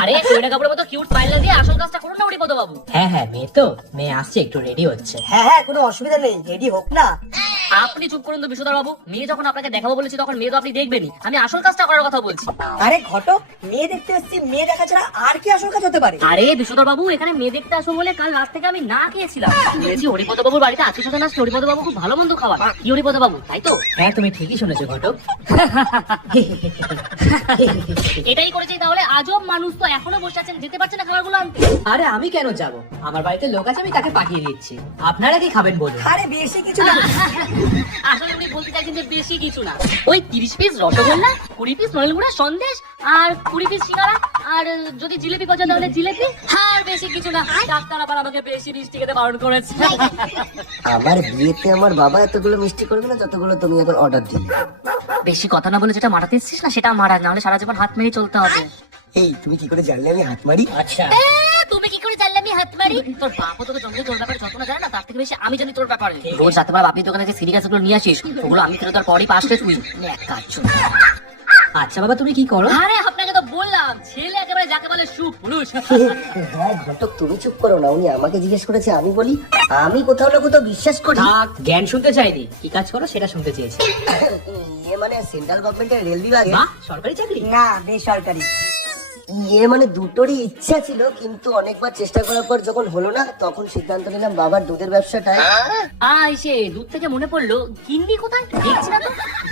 আরে কইনা কাপড়ের মতো কিউট স্মাইল দিয়ে আসল কাজটা করুন না হরিপদ বাবু। হ্যাঁ হ্যাঁ, মেয়ে তো, মেয়ে আসছে, একটু রেডি হচ্ছে। হ্যাঁ হ্যাঁ, কোনো অসুবিধা নেই, রেডি হোক না। আপনি চুপ করুন তো বিশ্বধর বাবু, মেয়ে যখন আপনাকে দেখাবো বলেছি তখন মেয়ে তো আপনি দেখবেনই, আমি আসল কাজটা করার কথা বলছি। আরে ঘটক, মেয়ে দেখতে এসেছি, মেয়ে দেখা ছাড়া আর কি আসল কাজ হতে পারে? আরে বিশ্বধর বাবু, এখানে মেয়ে দেখতে আসবো বলে কাল রাত থেকে আমি না খেয়েছিলাম। শুনেছি হরিপদ বাবুর বাড়িতে আত্মীয় স্বজন আসছে, হরিপদ বাবু খুব ভালো মন্দ খাওয়ার। কি হরিপদ বাবু, তাই তো? হ্যাঁ, তুমি ঠিকই শুনেছো ঘটক। এটাই করেছি তাহলে? আজব মানুষ তো, এখনো বসে আছেন, যেতে পারছেন না খাবারগুলো আনতে? আরে আমি কেন যাব, আমার বাড়িতে লোক আছে, আমি তাকে পাঠিয়ে দিচ্ছি। আপনারা কি খাবেন বলুন? আরে বেশি কিছু না। আসলে উনি বলতে চাইছেন যে বেশি কিছু না, ওই 30 পিস রসগোল্লা, 20 পিস নলেনগুড়া সন্দেশ, আর 20 পিস সিঙ্গারা, আর যদি জিলিপি পছন্দ হলে জিলিপি, আর বেশি কিছু না। ডাক্তার আবার আমাকে বেশি মিষ্টি খেতে বারণ করেছে। আমার বিয়েতে আমার বাবা এতগুলো মিষ্টি করবে না যতগুলো তুমি এখন অর্ডার দিলে। বেশি কথা না বলে যেটা মারাতে এসেছিস না সেটা মারা, না হলে সারা জীবন হাত মেরে চলতে হবে। এই তুমি কি করে জানলে আমি হাত মারি? আচ্ছা, তুমি কি করে জানলে আমি হাত মারি? তোর বাপও তোকে জন্মে তোর ব্যাপারে যত না জানে না, তার থেকে বেশি আমি জানি তোর ব্যাপারে। রোজ রাতে বেলা বাপি দোকানে যে সিডি গাছগুলো নিয়ে আসিস, ওগুলো আমি ফেরত তোর পরই পাশে তুই এক কাজ চল। আচ্ছা বাবা, তুমি কি করো? আরে আপনাকে তো বললাম, ছেলে একেবারে যাকে বলে সুপুরুষ। হ্যাঁ ঘটক, তুমি চুপ করো না, উনি আমাকে জিজ্ঞেস করেছে, আমি বলি আমি কোথাও না কোথাও বিশ্বাস করি। থাক, জ্ঞান শুনতে চাইনি, কি কাজ করো সেটা শুনতে চেয়েছি। ইয়ে মানে সেন্ট্রাল গভর্নমেন্টের রেল বিভাগে। বাহ, সরকারি চাকরি? না, বেসরকারি। ইয়ে মানে দুটোরই ইচ্ছা ছিল, কিন্তু অনেকবার চেষ্টা করার পর যখন হলো না, তখন সিদ্ধান্ত নিলাম বাবার দুধের ব্যবসাটায়। সে দুধ থেকে মনে পড়লো, গিন্নি কোথায় দেখছি না তো?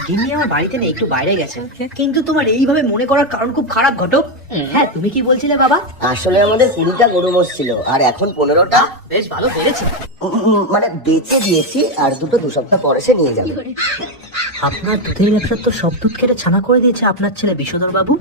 গিন্নি আমার বাড়িতে নেই, একটু বাইরে গেছে। কিন্তু তোমার এইভাবে মনে করার কারণ খুব খারাপ ঘটক। হ্যাঁ, তুমি কি বলছিলে বাবা? আসলে আমাদের 20টা গরু মোষ ছিল, আর এখন 15টা। বেশ ভালো বেড়েছে। মানে বেচে দিয়েছি, আর দুটো 2 সপ্তাহ পরে সে নিয়ে যাবে। আপনার দুধের ব্যবসা তো সব দুধ কেটে ছানা করে দিয়েছে আপনার ছেলে বিশ্বধর বাবু।